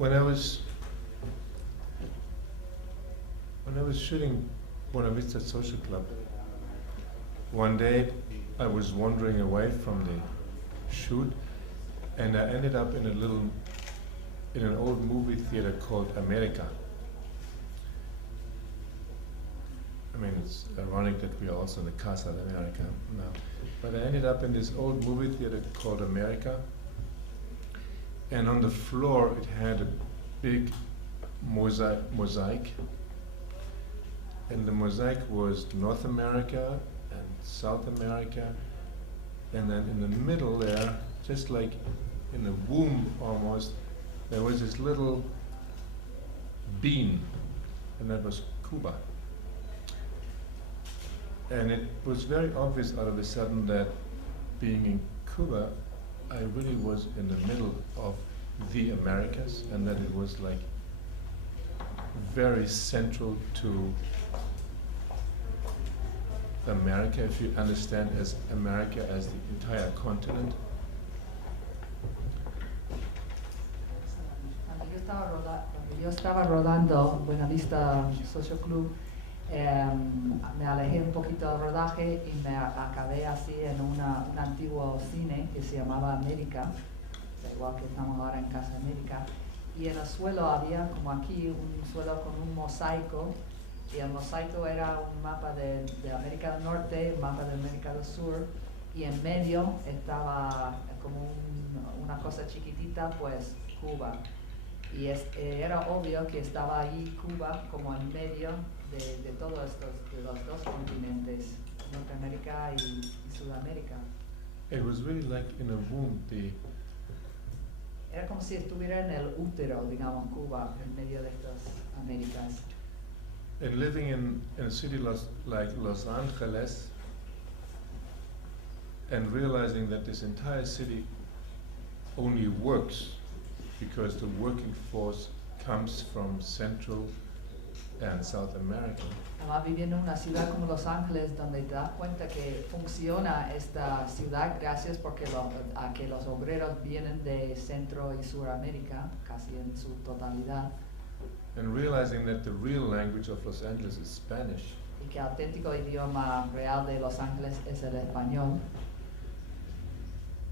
When I was shooting Buena Vista Social Club, one day I was wandering away from the shoot, and I ended up in an old movie theater called America. I mean, it's ironic that we are also in the Casa de America now. But I ended up in this old movie theater called America, and on the floor it had a big mosaic, and the mosaic was North America and South America, and then in the middle there, just like in a womb almost, there was this little bean, and that was Cuba. And it was very obvious all of a sudden that being in Cuba, I really was in the middle of the Americas, and that it was like very central to America, if you understand as America as the entire continent. Cuando yo estaba rodando Buena Vista Social Club, me alejé un poquito del rodaje y me acabé así en un antiguo cine que se llamaba América, igual que estamos ahora en Casa América, y en el suelo había, como aquí, un suelo con un mosaico, y el mosaico era un mapa de América del Norte, un mapa de América del Sur, y en medio estaba como una cosa chiquitita, pues Cuba. Y era obvio que estaba ahí Cuba como en medio de todos de los dos continentes, Norteamérica y Sudamérica. It was really like in a womb. Era como si estuviera en el útero, digamos, Cuba, en medio de estas Américas. And living in a city like Los Angeles, and realizing that this entire city only works because the working force comes from Central and South America. Además, viviendo en una ciudad como Los Ángeles, donde te das cuenta que funciona esta ciudad gracias porque a que los obreros vienen de Centro y Suramérica, casi en su totalidad. And realizing that the real language of Los Angeles is Spanish. Y que el auténtico idioma real de Los Ángeles es el español.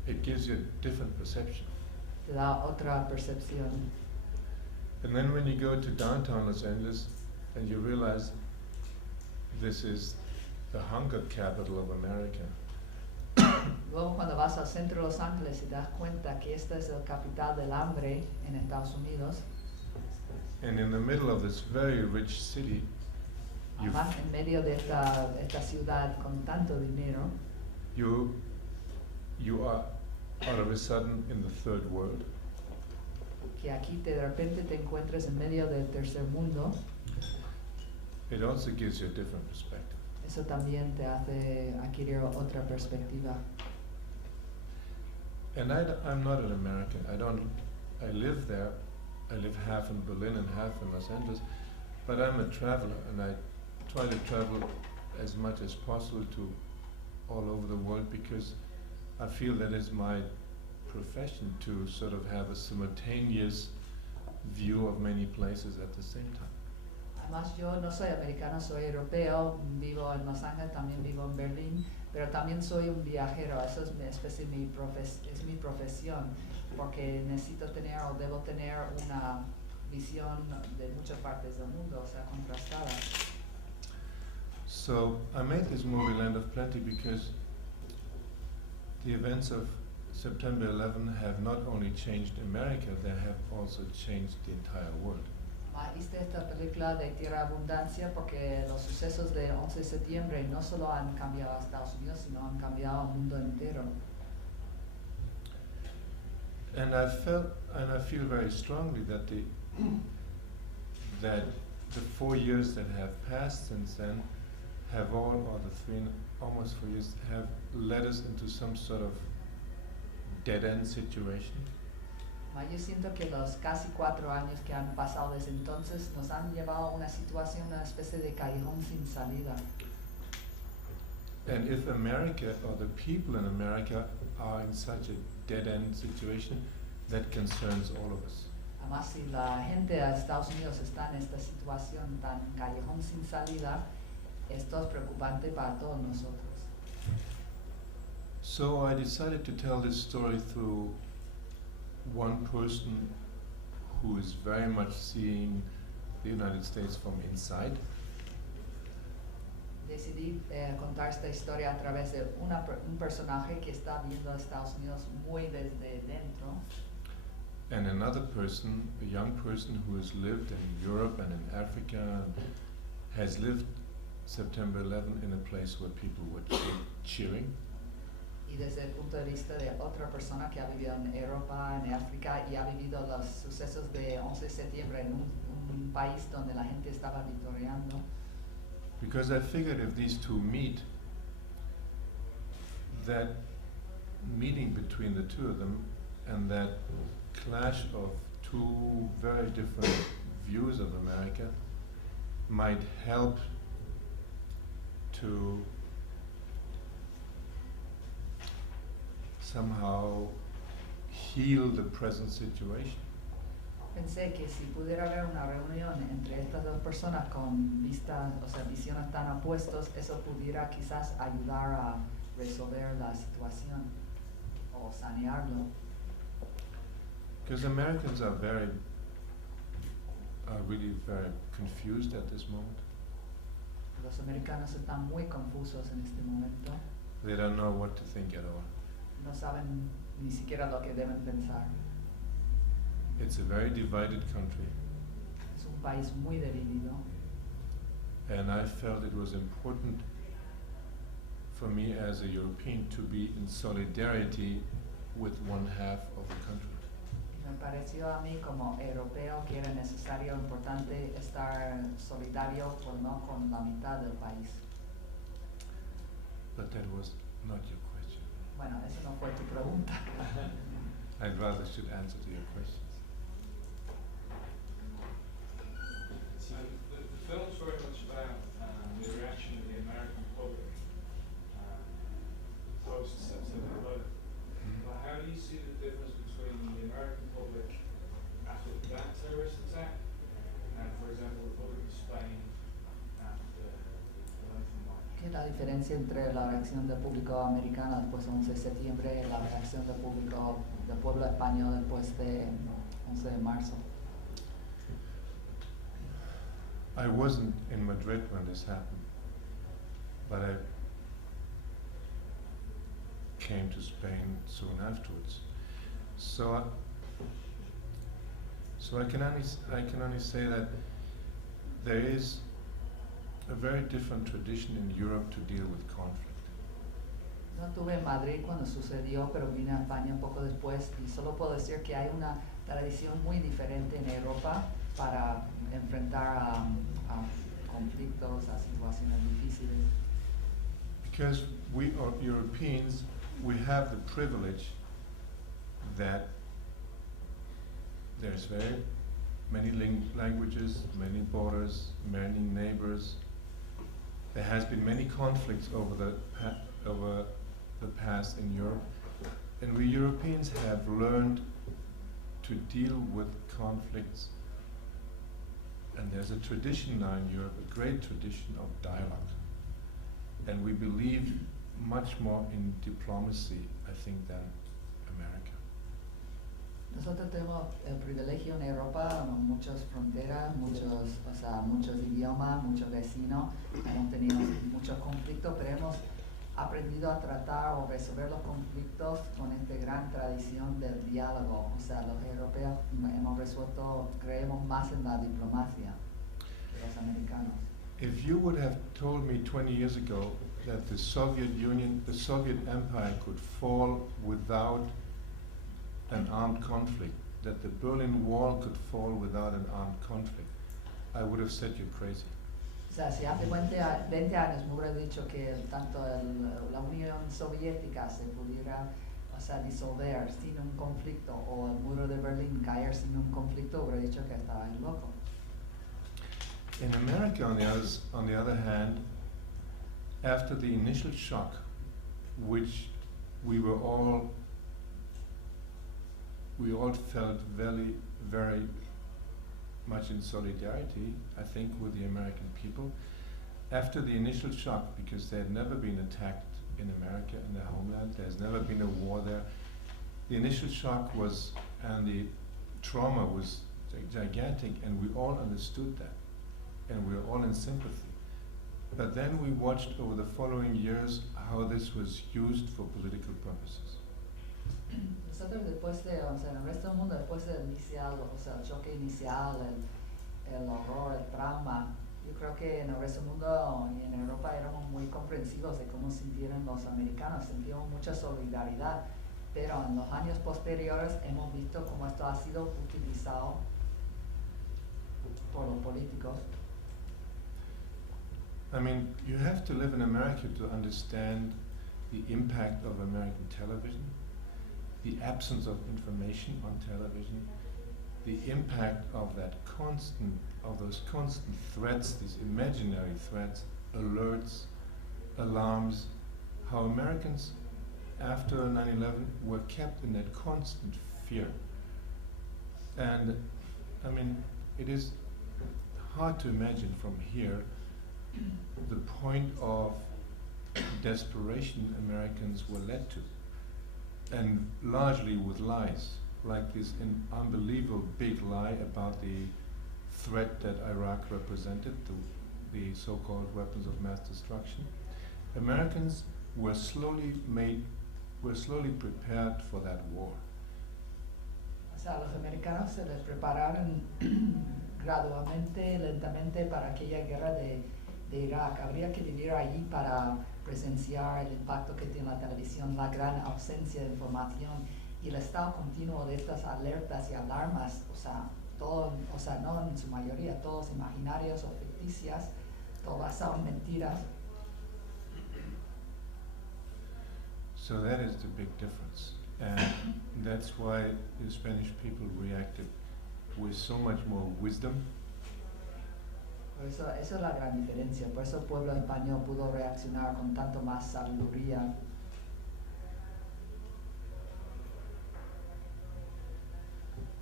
It gives you a different perception. Te da otra percepción. And then when you go to downtown Los Angeles and you realize this is the hunger capital of America. Luego cuando vas al centro de Los Ángeles y te das cuenta que esta es el capital del hambre en Estados Unidos. And in the middle of this very rich city, Además, en medio de esta ciudad con tanto dinero, you are all of a sudden in the third world. Que aquí de repente te encuentres en medio del tercer mundo. It also gives you a different perspective. Eso también te hace adquirir otra perspectiva. And I'm not an American. I live there. I live half in Berlin and half in Los Angeles, but I'm a traveler, and I try to travel as much as possible to all over the world because I feel that is my profession, to sort of have a simultaneous view of many places at the same time. Además, yo no soy americano, soy europeo, vivo en Los Ángeles, también vivo en Berlín, pero también soy un viajero. Eso es mi profesión, porque necesito tener o debo tener una visión de muchas partes del mundo, o sea, contrastada. So I made this movie Land of Plenty because the events of September 11 have not only changed America, they have also changed the entire world. Hice esta película de Tierra Abundancia porque los sucesos de 11 de septiembre no solo han cambiado a Estados Unidos, sino han cambiado al mundo entero. And I feel very strongly that the 4 years that have passed since then have almost 4 years, have led us into some sort of dead-end situation. Yo siento que los casi 4 años que han pasado desde entonces nos han llevado a una situación, una especie de callejón sin salida. And if America or the people in America are in such a dead-end situation, that concerns all of us. Además, si la gente de Estados Unidos está en esta situación tan callejón sin salida, esto es preocupante para todos nosotros. So I decided to tell this story through one person who is very much seeing the United States from inside. Decidí contar esta historia a través de un personaje que está viendo a Estados Unidos muy desde dentro. And another person, a young person who has lived in Europe and in Africa and has lived September 11 in a place where people were cheering. Y desde el punto de vista de otra persona que ha vivido en Europa, en África y ha vivido los sucesos de 11 de septiembre en un país donde la gente estaba victoriando. Because I figured if these two meet, that meeting between the two of them and that clash of two very different views of America might help to somehow heal the present situation. Pensé que si pudiera haber una reunión entre estas dos personas con vistas, o sea, visiones tan opuestas, eso pudiera quizás ayudar a resolver la situación o sanearlo. Because Americans are really very confused at this moment. Los americanos están muy confusos en este momento. They don't know what to think at all. No saben ni siquiera lo que deben pensar. It's a very divided country. Es un país muy dividido. And I felt it was important for me as a European to be in solidarity with one half of the country. Me pareció a mí como europeo que era necesario, importante estar solidario con la mitad del país. But that was not your question. Bueno, eso no fue tu pregunta. I'd rather should answer to your questions. So the film's very much about the reaction of the American public post September 11th. But how do you see the difference between the American public after that terrorist attack and, for example, the public of Spain after the Lengthen March? ¿Qué es la diferencia entre la reacción del público americano después del 11 de septiembre y la reacción del público del pueblo español después de 11 de marzo? I wasn't in Madrid when this happened, but I came to Spain soon afterwards. So I can only say that there is a very different tradition in Europe to deal with conflict. No estuve en Madrid cuando sucedió, pero vine a España un poco después y solo puedo decir que hay una tradición muy diferente en Europa para enfrentar a conflictos, a situaciones difíciles. Because we are Europeans, we have the privilege that there's very many languages, many borders, many neighbors. There has been many conflicts over the past in Europe, and we Europeans have learned to deal with conflicts. And there's a tradition now in Europe, a great tradition of dialogue. And we believe much more in diplomacy, I think, than America. Nosotros tenemos el privilegio en Europa, muchas fronteras, muchos idiomas, muchos vecinos, hemos tenido muchos conflictos, pero hemos aprendido a tratar o resolver los conflictos con esta gran tradición del diálogo. O sea, los europeos hemos resuelto, creemos más en la diplomacia que los americanos. If you would have told me 20 years ago that the Soviet Union, the Soviet Empire could fall without an armed conflict, that the Berlin Wall could fall without an armed conflict, I would have said you're crazy. O sea, si hace 20 años me hubiera dicho que tanto la Unión Soviética se pudiera, o sea, disolver sin un conflicto o el muro de Berlín caer sin un conflicto, hubiera dicho que estaba loco. In America, on the other hand, after the initial shock, which we all felt very, very much in solidarity, I think, with the American people. After the initial shock, because they had never been attacked in America, in their homeland, there's never been a war there. The initial shock was, and the trauma was gigantic, and we all understood that, and we were all in sympathy. But then we watched over the following years how this was used for political purposes. Nosotros después de, o sea, en el resto del mundo, después del inicial, o sea, el choque inicial, el horror, el trauma, yo creo que en el resto del mundo y en Europa éramos muy comprensivos de cómo sintieron los americanos, sentíamos mucha solidaridad, pero en los años posteriores hemos visto cómo esto ha sido utilizado por los políticos. I mean, you have to live in America to understand the impact of American television, the absence of information on television, the impact of those constant threats, these imaginary threats, alerts, alarms, how Americans after 9/11 were kept in that constant fear. And I mean, it is hard to imagine from here the point of desperation Americans were led to, and largely with lies, like this unbelievable big lie about the threat that Iraq represented, the so-called weapons of mass destruction. Americans were slowly prepared for that war. O sea, los americanos se les prepararon gradualmente, lentamente para aquella guerra de Irak. Habría que vivir allí para presenciar el impacto que tiene la televisión, la gran ausencia de información y el estado continuo de estas alertas y alarmas, o sea, todo, o sea, no en su mayoría, todos imaginarios o ficticias, todo basado en mentiras. So that is the big difference, and that's why the Spanish people reacted with so much more wisdom. Por eso, esa es la gran diferencia, por eso el pueblo español pudo reaccionar con tanto más sabiduría.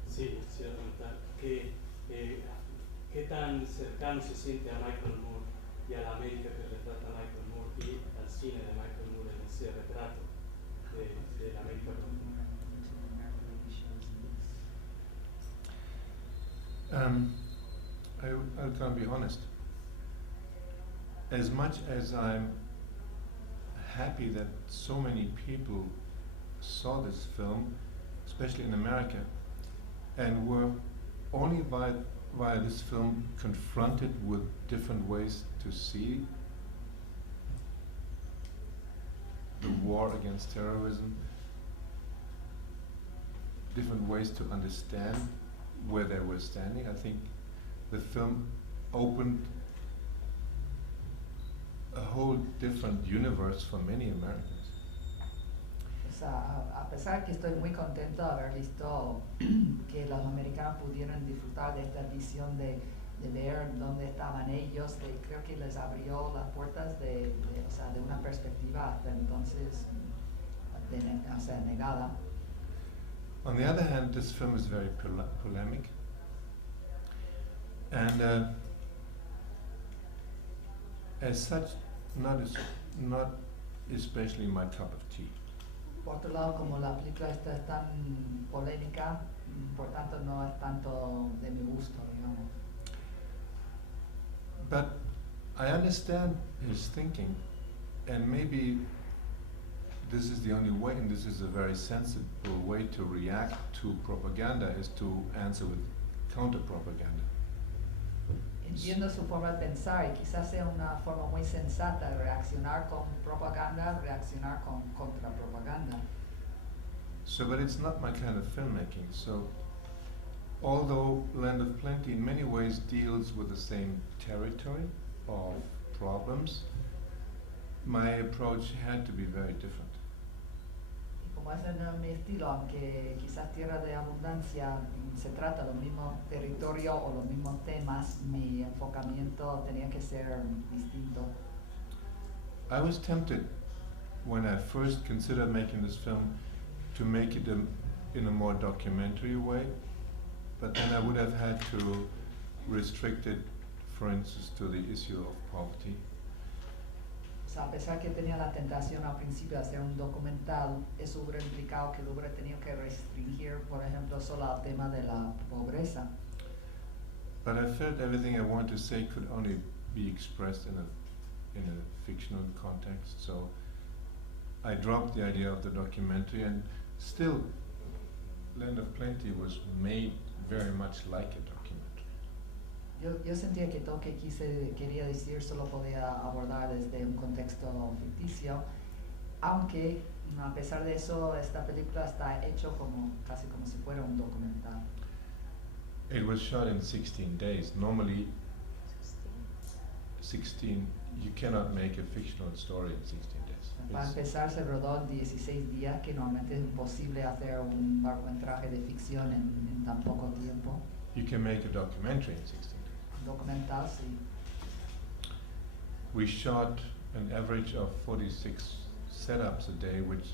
Sí, quisiera preguntar qué tan cercano se siente a Michael Moore y a la América que retrata Michael Moore y al cine de Michael Moore en ese retrato de la América. I'll try and be honest. As much as I'm happy that so many people saw this film, especially in America, and were only via this film confronted with different ways to see the war against terrorism, different ways to understand where they were standing. I think the film opened a whole different universe for many Americans. O sea, a pesar que estoy muy contento de haber visto que los americanos pudieron disfrutar de esta visión de ver dónde estaban ellos, creo que les abrió las puertas o sea, de una perspectiva hasta entonces o sea, negada. On the other hand, this film is very polemic, and as such, not especially my cup of tea. Por otro lado, como la película esta es tan polémica, por tanto no es tanto de mi gusto, digamos. But I understand his thinking, and maybe this is the only way, and this is a very sensible way to react to propaganda, is to answer with counter-propaganda. Entiendo su forma de pensar y quizás sea una forma muy sensata de reaccionar con propaganda, reaccionar con contrapropaganda. So, but it's not my kind of filmmaking. So, although Land of Plenty in many ways deals with the same territory of problems, my approach had to be very different. Como ese no es mi estilo, aunque quizás Tierra de Abundancia se trata de los mismos territorios o los mismos temas, mi enfocamiento tenía que ser distinto. I was tempted when I first considered making this film to make it in a more documentary way, but then I would have had to restrict it, for instance, to the issue of poverty. O sea, a pesar que tenía la tentación al principio de hacer un documental, eso hubiera implicado que lo hubiera tenido que restringir, por ejemplo, solo al tema de la pobreza. But I felt everything I wanted to say could only be expressed in a fictional context, so I dropped the idea of the documentary, and still Land of Plenty was made very much like a documentary. Yo sentía que todo que quería decir solo podía abordar desde un contexto ficticio, aunque a pesar de eso esta película está hecho casi como si fuera un documental. It was shot in 16 days. Normally, 16, you cannot make a fictional story in 16 days. Para It's- empezar se rodó en 16 días, que normalmente es imposible hacer un largometraje de ficción en tan poco tiempo. you can make a documentary in 16 days. Un documental, sí. We shot an average of 46 setups a day, which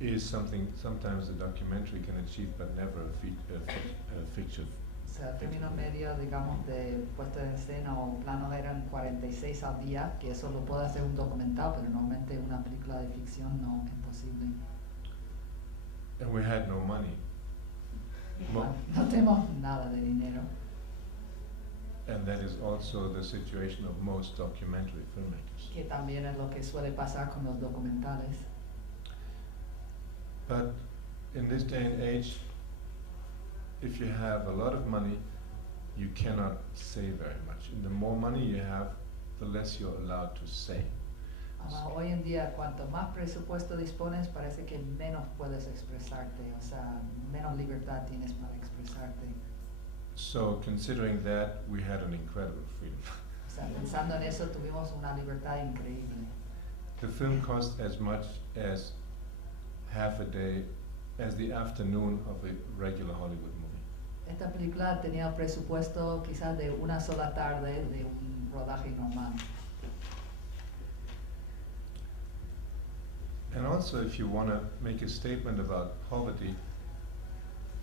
is something sometimes a documentary can achieve, but never a fiction. O sea, el término medio, digamos, de puesta en escena o planos eran 46 al día, que eso lo puede hacer un documental, pero normalmente una película de ficción no es posible. And we had no money. Mo- No tenemos nada de dinero. And that is also the situation of most documentary filmmakers. Que también es lo que suele pasar con los documentales. But in this day and age, if you have a lot of money, you cannot say very much. And the more money you have, the less you're allowed to say. Hoy en día, cuanto más presupuesto dispones, parece que menos puedes expresarte, o sea, menos libertad tienes para expresarte. So considering that, we had an incredible freedom. O sea, pensando en eso, tuvimos una libertad increíble. The film cost as much as half a day as the afternoon of a regular Hollywood movie. Esta película tenía presupuesto quizás de una sola tarde de un rodaje normal. And also, if you want to make a statement about poverty,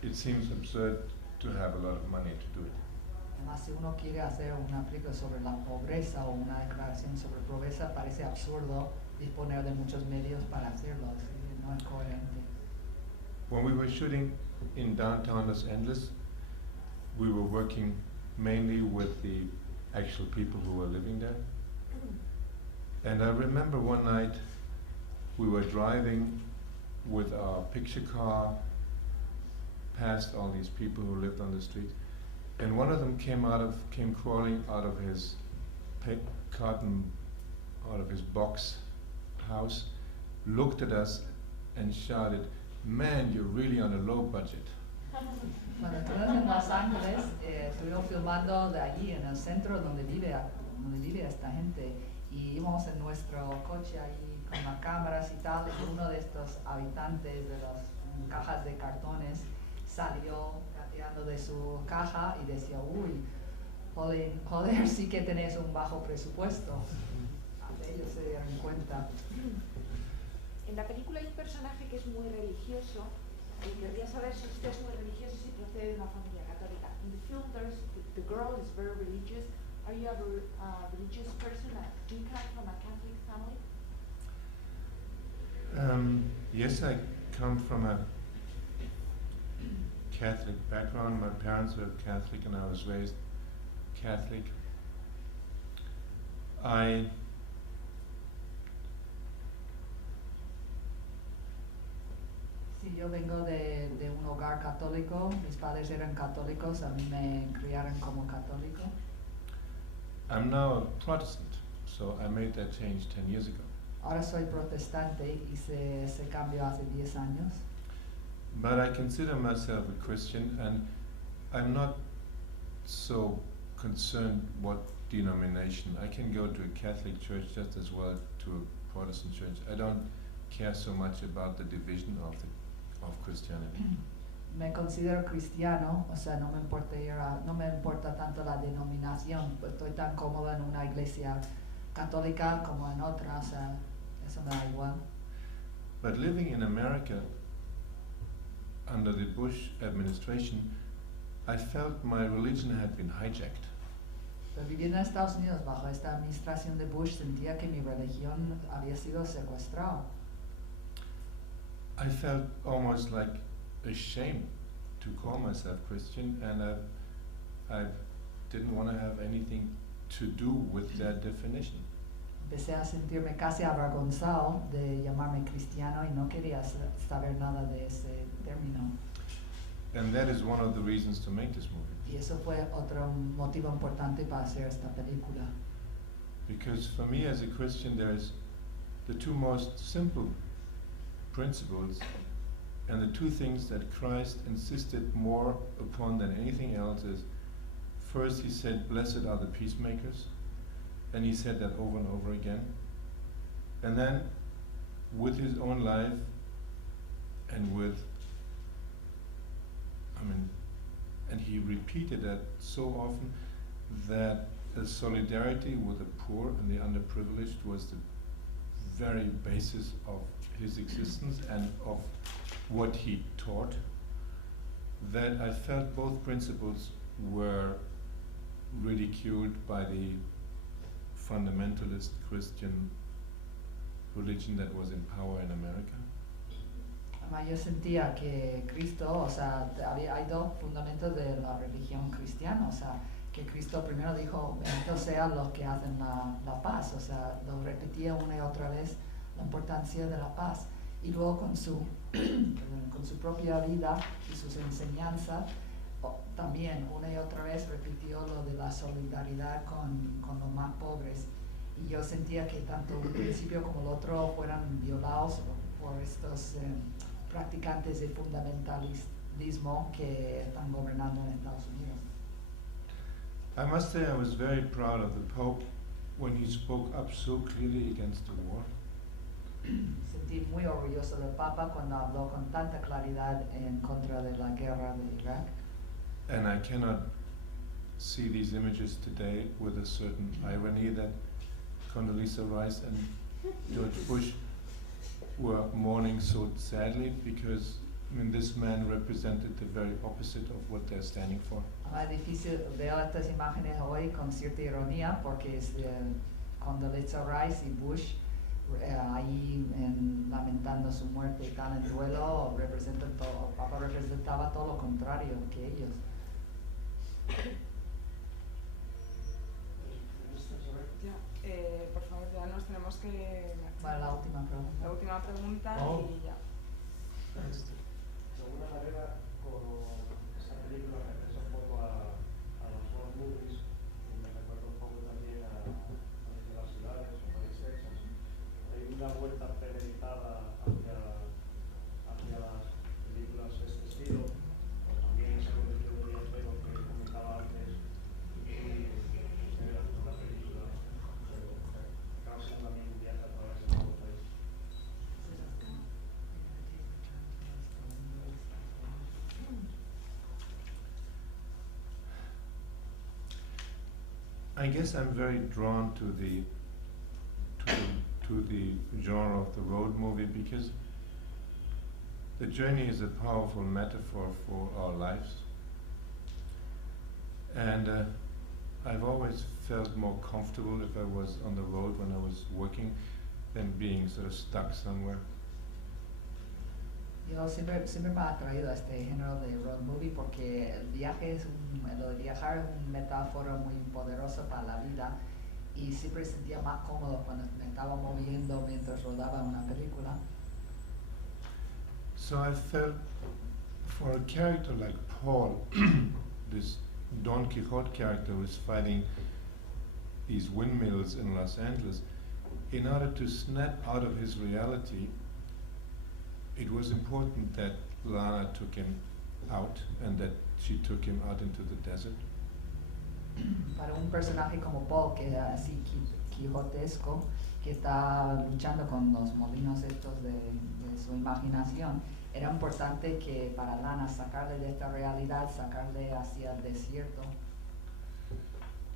it seems absurd to have a lot of money to do it. Además, si uno quiere hacer una película sobre la pobreza o una declaración sobre pobreza, parece absurdo disponer de muchos medios para hacerlo, es decir, no es coherente. When we were shooting in downtown Los Angeles, we were working mainly with the actual people who were living there. And I remember one night we were driving with our picture car past all these people who lived on the street, and one of them came crawling out of his out of his box house, looked at us and shouted, "Man, you're really on a low budget." Cuando estuvimos en Los Ángeles, estuvimos filmando de allí, en el centro donde vive esta gente, y íbamos en nuestro coche ahí con las cámaras y tal, y uno de estos habitantes de las cajas de cartones salió gateando de su caja y decía, uy, joder, sí que tenés un bajo presupuesto. Ellos se dieron cuenta. En la película hay un personaje que es muy religioso y querría saber si usted es muy religioso y si procede de una familia católica. In the film, the girl is very religious. Are you a religious person? Do you come from a Catholic family? Yes, I come from a Catholic background. My parents were Catholic and I was raised Catholic. Sí, yo vengo de un hogar católico, mis padres eran católicos, a mí me criaron como católico. I'm now a Protestant, so I made that change 10 years ago. Ahora soy protestante, hice ese cambio hace 10 años. But I consider myself a Christian, and I'm not so concerned what denomination. I can go to a Catholic church just as well to a Protestant church. I don't care so much about the division of Christianity. Me considero cristiano, o sea, no me importa tanto la denominación, pues estoy tan cómodo en una iglesia católica como en otra, o sea, eso me da igual. But living in America under the Bush administration, I felt my religion had been hijacked. Pero viviendo en Estados Unidos bajo esta administración de Bush sentía que mi religión había sido secuestrada. I felt almost like ashamed to call myself Christian, and I didn't want to have anything to do with that definition. Empecé a sentirme casi avergonzado de llamarme cristiano y no quería saber nada de ese término. And that is one of the reasons to make this movie. Y eso fue otro motivo importante para hacer esta película. Because for me as a Christian, there is the two most simple principles and the two things that Christ insisted more upon than anything else is, first he said, blessed are the peacemakers, and he said that over and over again. And then with his own life and and he repeated that so often that the solidarity with the poor and the underprivileged was the very basis of his existence and of what he taught, that I felt both principles were ridiculed by the fundamentalist Christian religion that was in power in America. Además, yo sentía que Cristo, o sea, hay dos fundamentos de la religión cristiana, o sea, que Cristo primero dijo, benditos sean los que hacen la paz, o sea, lo repetía una y otra vez la importancia de la paz. Y luego con su propia vida y sus enseñanzas, también una y otra vez repitió lo de la solidaridad con los más pobres. Y yo sentía que tanto un principio como el otro fueran violados por estos practicantes de fundamentalismo que están gobernando en Estados Unidos. I must say I was very proud of the Pope when he spoke up so clearly against the war. Sentí muy orgulloso del Papa cuando habló con tanta claridad en contra de la guerra de Irak. And I cannot see these images today with a certain irony that Condoleezza Rice and George Bush were mourning so sadly because this man represented the very opposite of what they're standing for. Es difícil ver estas imágenes hoy con cierta ironía porque Condoleezza Rice y Bush ahí lamentando su muerte y tan en duelo representan todo. Papa representaba todo lo contrario que ellos. Por favor, ya nos tenemos que... Vale, la última pregunta. La última pregunta y ya. De alguna manera, con esa película me regresa un poco a los road movies y me recuerda un poco también a Desde las ciudades o Paris, Texas. Hay una vuelta premeditada hacia las películas de este estilo, o también esa condición de riesgo que comentaba antes, y una película, pero causa también un viaje a través de todo el país. I guess I'm very drawn to the genre of the road movie because the journey is a powerful metaphor for our lives, and I've always felt more comfortable if I was on the road when I was working than being sort of stuck somewhere. Yo siempre me ha atraído este género de road movie porque el viaje lo de viajar es una metáfora muy poderosa para la vida y siempre sentía más cómodo cuando me estaba moviendo mientras rodaba una película. So I felt for a character like Paul, this Don Quixote character who is fighting these windmills in Los Angeles, in order to snap out of his reality, it was important that Lana took him out and that she took him out into the desert. Para un personaje como Paul, que es así quijotesco, que está luchando con los molinos estos de su imaginación, era importante que para Lana sacarle de esta realidad, sacarle hacia el desierto.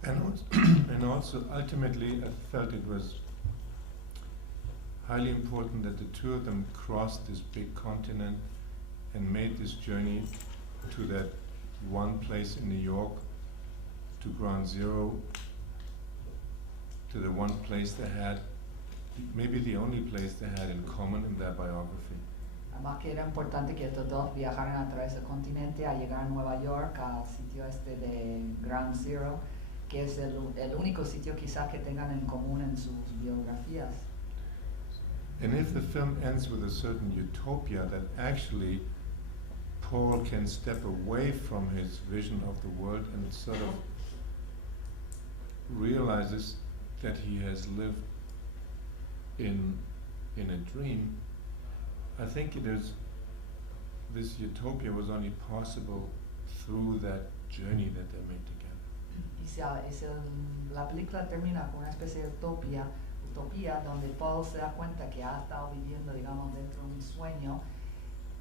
And also ultimately I felt it was highly important that the two of them crossed this big continent and made this journey to that one place in New York to Ground Zero, to the one place they had, maybe the only place they had in common in their biography. Además que era importante que estos dos viajaran a través del continente a llegar a Nueva York, al sitio este de Ground Zero, que es el único sitio quizás que tengan en común en sus biografías. And if the film ends with a certain utopia that actually Paul can step away from his vision of the world and sort of realizes that he has lived in a dream, I think it is, this utopia was only possible through that journey that they made together. Y la película termina con una especie de utopía donde Paul se da cuenta que ha estado viviendo, digamos, dentro de un sueño.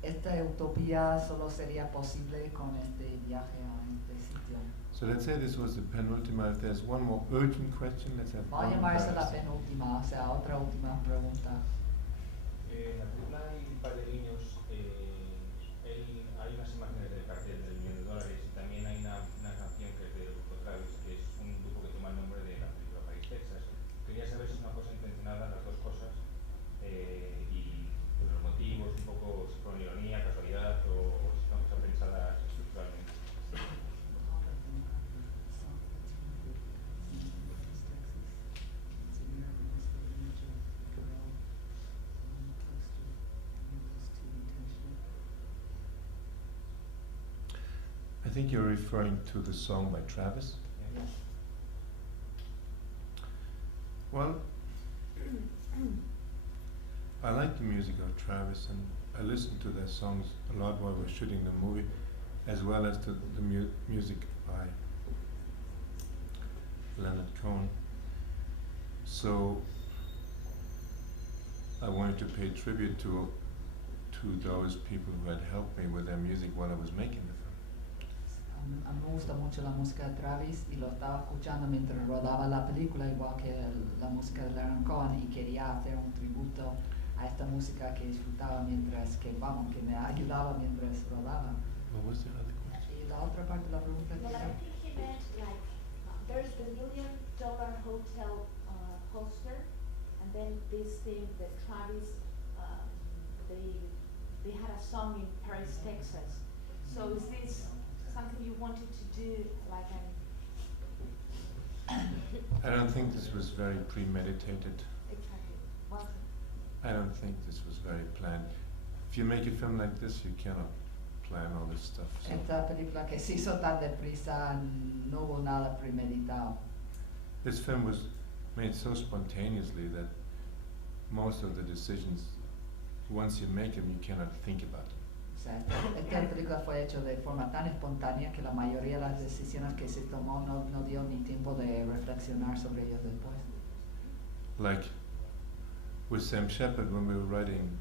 Esta utopía solo sería posible con este viaje a este sitio. So let's say this was the penultima. If there's one more urgent question, let's have Vamos a one. llamar esa la penúltima, o sea, otra última pregunta. En la película hay un par de niños, hay unas imágenes del cartel del $1.000.000 y también hay una canción que es de Grupo Travis, que es un grupo que toma el nombre de la película Paris, Texas. Quería saber si es una cosa intencionada, las dos cosas, y los motivos, un poco si fue ironía, casualidad o si es una cosa pensada estructuralmente. I think you're referring to the song by Travis. Yeah. Well, I like the music of Travis, and I listened to their songs a lot while we were shooting the movie, as well as to the music by Leonard Cohen. So I wanted to pay tribute to those people who had helped me with their music while I was making the film. A mí me gusta mucho la música de Travis y lo estaba escuchando mientras rodaba la película, igual que la música de Leonard Cohen, y quería hacer un tributo a esta música que disfrutaba mientras que me ayudaba mientras rodaba. What was the other question? Y la otra parte de la pregunta que Well, I think he meant like there's the $1 Million Hotel poster, and then this thing that Travis they had a song in Paris, Texas. So is this something you wanted to do, like I don't think this was very premeditated. exactly? Well, I don't think this was very planned. If you make a film like this, you cannot plan all this stuff. So esta película que se hizo tan deprisa no hubo nada premeditado. this film was made so spontaneously that most of the decisions, once you make them, you cannot think about them. O sea, esta película fue hecha de forma tan espontánea que la mayoría de las decisiones que se tomó no dio ni tiempo de reflexionar sobre ellas después. Like with Sam Shepard, when we were writing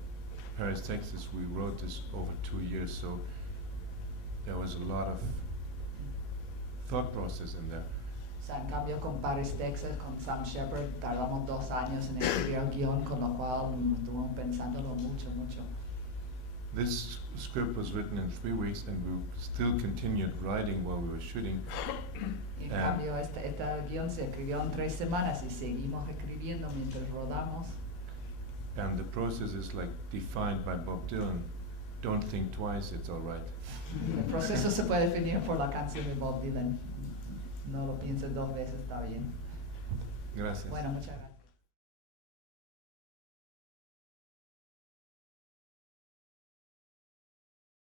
Paris, Texas, we wrote this over 2 years, so there was a lot of thought process in there. O sea, en cambio con Paris, Texas, con Sam Shepard, tardamos 2 años en escribir el guión, con lo cual estuvimos pensándolo mucho. This script was written in 3 weeks, and we still continued writing while we were shooting. En cambio, este guión se escribió en 3 semanas y seguimos escribiendo mientras rodamos. And the process is like defined by Bob Dylan. Don't think twice, it's all right. El proceso se puede definir por la canción de Bob Dylan. No lo pienses 2 veces, está bien. Gracias. Bueno, muchas gracias.